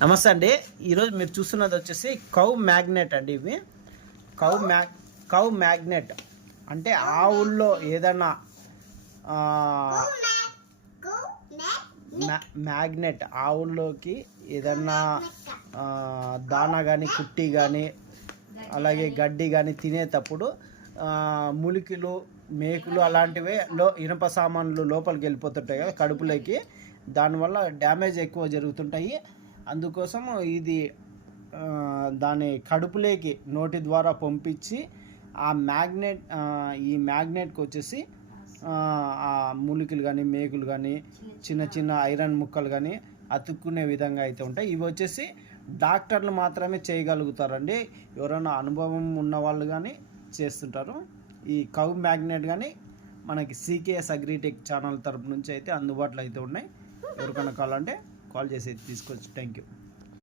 నమస్తే అండి. ఈరోజు మీరు చూస్తున్నది వచ్చేసి కౌ మ్యాగ్నెట్ అండి. ఇవి కౌ మ్యాగ్నెట్ అంటే ఆవుల్లో ఏదైనా మ్యాగ్నెట్ ఆవుల్లోకి ఏదన్నా దానా కానీ కుట్టి కానీ అలాగే గడ్డి కానీ తినేటప్పుడు ములికిలు మేకులు అలాంటివే ఇనుప సామాన్లు లోపలికి వెళ్ళిపోతుంటాయి కదా కడుపులోకి. దానివల్ల డ్యామేజ్ ఎక్కువ జరుగుతుంటాయి. అందుకోసం ఇది దాని కడుపులోకి నోటి ద్వారా పంపించి ఈ మ్యాగ్నెట్కి వచ్చేసి ఆ మూలికలు కానీ మేకులు కానీ చిన్న చిన్న ఐరన్ ముక్కలు కానీ అతుక్కునే విధంగా అయితే ఉంటాయి. ఇవి వచ్చేసి డాక్టర్లు మాత్రమే చేయగలుగుతారండి. ఎవరైనా అనుభవం ఉన్న వాళ్ళు కానీ చేస్తుంటారు. ఈ కౌ మ్యాగ్నెట్ కానీ మనకి సీకేఎస్ అగ్రిటెక్ ఛానల్ తరపు నుంచి అయితే అందుబాటులో అయితే ఉన్నాయి. ఎవరికైనా కావాలంటే కాల్ చేసి తీసుకోవచ్చు. Thank you.